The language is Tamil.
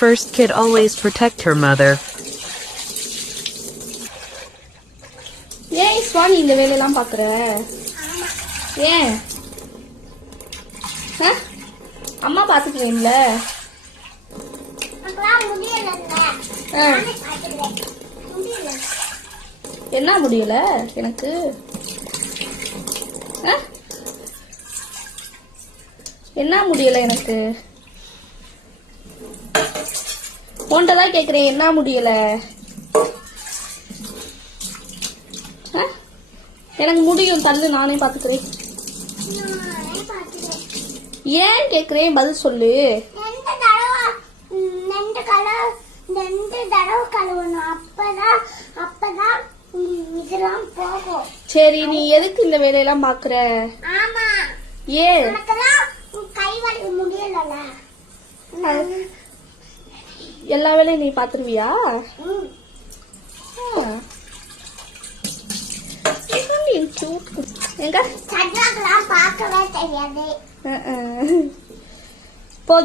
First kid always protect her mother. ஏன் சுவாமி இந்த வேலையெல்லாம் பாக்குற? ஏன் அம்மா பாத்துக்கிறீங்கள? என்ன முடியல எனக்கு? என்ன முடியல எனக்கு? உன்கிட்டதான் கேக்குறேன், என்ன முடியல? எனக்கு முடியும், தள்ளு, நானே பாத்துக்கிறேன். ஏன் கேக்குறேன், பதில் சொல்லு. சரி, நீ எதுக்கு இந்த வேலையெல்லாம் பாக்குற? ஏன் எல்லா வேலையும் நீ பாத்துருவியா? எங்க போதும்.